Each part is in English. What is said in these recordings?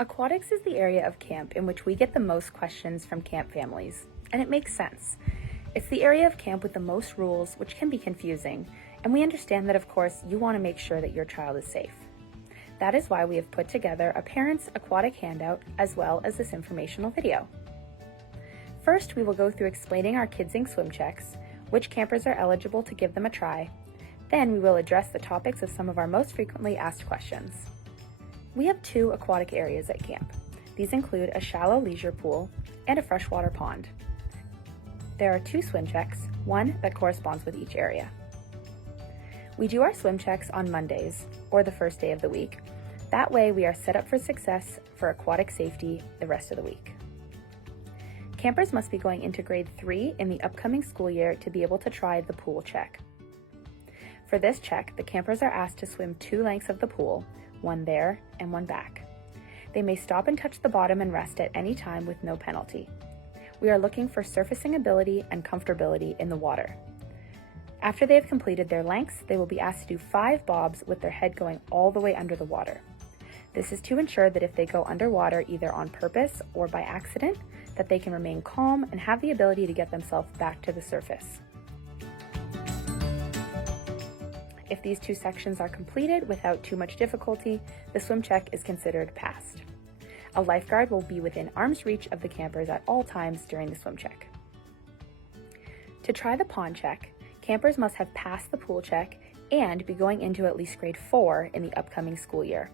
Aquatics is the area of camp in which we get the most questions from camp families, and it makes sense. It's the area of camp with the most rules, which can be confusing, and we understand that, of course, you want to make sure that your child is safe. That is why we have put together a parent's aquatic handout as well as this informational video. First, we will go through explaining our Kids Inc. swim checks, which campers are eligible to give them a try. Then we will address the topics of some of our most frequently asked questions. We have 2 aquatic areas at camp. These include a shallow leisure pool and a freshwater pond. There are 2 swim checks, one that corresponds with each area. We do our swim checks on Mondays, or the first day of the week. That way we are set up for success for aquatic safety the rest of the week. Campers must be going into grade 3 in the upcoming school year to be able to try the pool check. For this check, the campers are asked to swim 2 lengths of the pool, one there and one back. They may stop and touch the bottom and rest at any time with no penalty. We are looking for surfacing ability and comfortability in the water. After they have completed their lengths, they will be asked to do 5 bobs with their head going all the way under the water. This is to ensure that if they go underwater either on purpose or by accident, that they can remain calm and have the ability to get themselves back to the surface. If these 2 sections are completed without too much difficulty, the swim check is considered passed. A lifeguard will be within arm's reach of the campers at all times during the swim check. To try the pond check, campers must have passed the pool check and be going into at least grade 4 in the upcoming school year.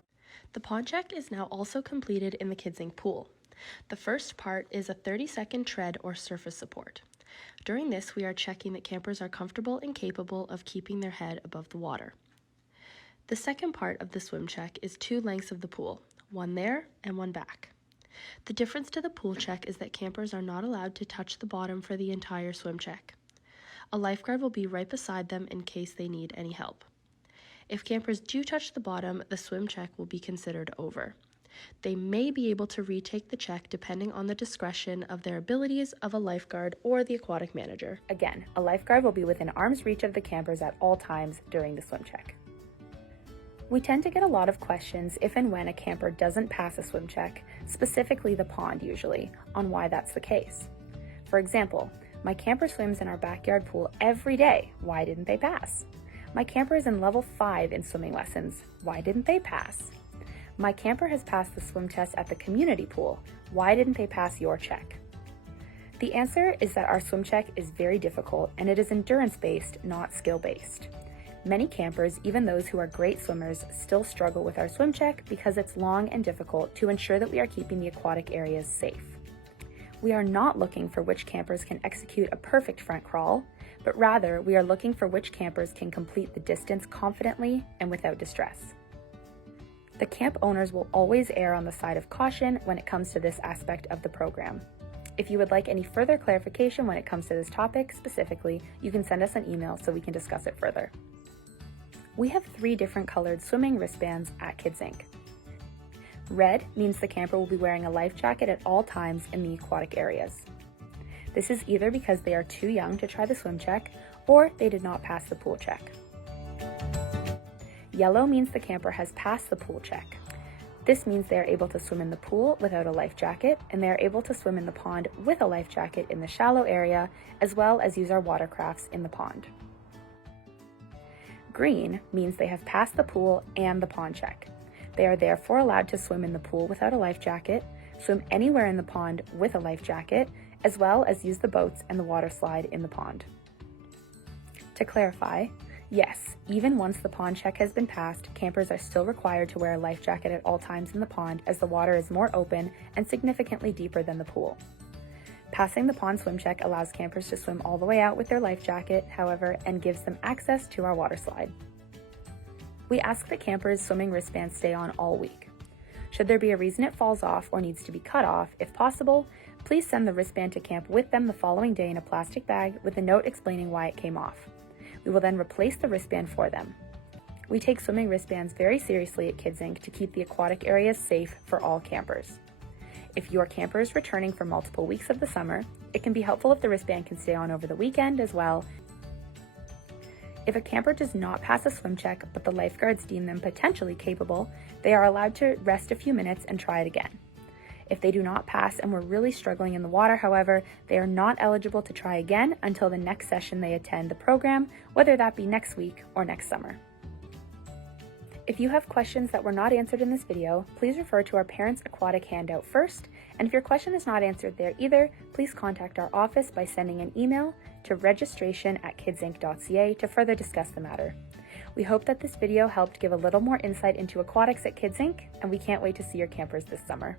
The pond check is now also completed in the Kids Inc. pool. The first part is a 30-second tread or surface support. During this, we are checking that campers are comfortable and capable of keeping their head above the water. The second part of the swim check is 2 lengths of the pool, one there and one back. The difference to the pool check is that campers are not allowed to touch the bottom for the entire swim check. A lifeguard will be right beside them in case they need any help. If campers do touch the bottom, the swim check will be considered over. They may be able to retake the check depending on the discretion of their abilities of a lifeguard or the aquatic manager. Again, a lifeguard will be within arm's reach of the campers at all times during the swim check. We tend to get a lot of questions if and when a camper doesn't pass a swim check, specifically the pond usually, on why that's the case. For example, my camper swims in our backyard pool every day. Why didn't they pass? My camper is in level 5 in swimming lessons. Why didn't they pass? My camper has passed the swim test at the community pool. Why didn't they pass your check? The answer is that our swim check is very difficult and it is endurance-based, not skill-based. Many campers, even those who are great swimmers, still struggle with our swim check because it's long and difficult to ensure that we are keeping the aquatic areas safe. We are not looking for which campers can execute a perfect front crawl, but rather we are looking for which campers can complete the distance confidently and without distress. The camp owners will always err on the side of caution when it comes to this aspect of the program. If you would like any further clarification when it comes to this topic specifically, you can send us an email so we can discuss it further. We have 3 different colored swimming wristbands at Kids Inc. Red means the camper will be wearing a life jacket at all times in the aquatic areas. This is either because they are too young to try the swim check or they did not pass the pool check. Yellow means the camper has passed the pool check. This means they are able to swim in the pool without a life jacket, and they are able to swim in the pond with a life jacket in the shallow area, as well as use our watercrafts in the pond. Green means they have passed the pool and the pond check. They are therefore allowed to swim in the pool without a life jacket, swim anywhere in the pond with a life jacket, as well as use the boats and the water slide in the pond. To clarify, yes, even once the pond check has been passed, campers are still required to wear a life jacket at all times in the pond as the water is more open and significantly deeper than the pool. Passing the pond swim check allows campers to swim all the way out with their life jacket, however, and gives them access to our water slide. We ask that campers' swimming wristbands stay on all week. Should there be a reason it falls off or needs to be cut off, if possible, please send the wristband to camp with them the following day in a plastic bag with a note explaining why it came off. We will then replace the wristband for them. We take swimming wristbands very seriously at Kids Inc. to keep the aquatic areas safe for all campers. If your camper is returning for multiple weeks of the summer, it can be helpful if the wristband can stay on over the weekend as well. If a camper does not pass a swim check, but the lifeguards deem them potentially capable, they are allowed to rest a few minutes and try it again. If they do not pass and were really struggling in the water, however, they are not eligible to try again until the next session they attend the program, whether that be next week or next summer. If you have questions that were not answered in this video, please refer to our Parents Aquatic handout first, and if your question is not answered there either, please contact our office by sending an email to registration@kidsinc.ca to further discuss the matter. We hope that this video helped give a little more insight into aquatics at Kids Inc., and we can't wait to see your campers this summer.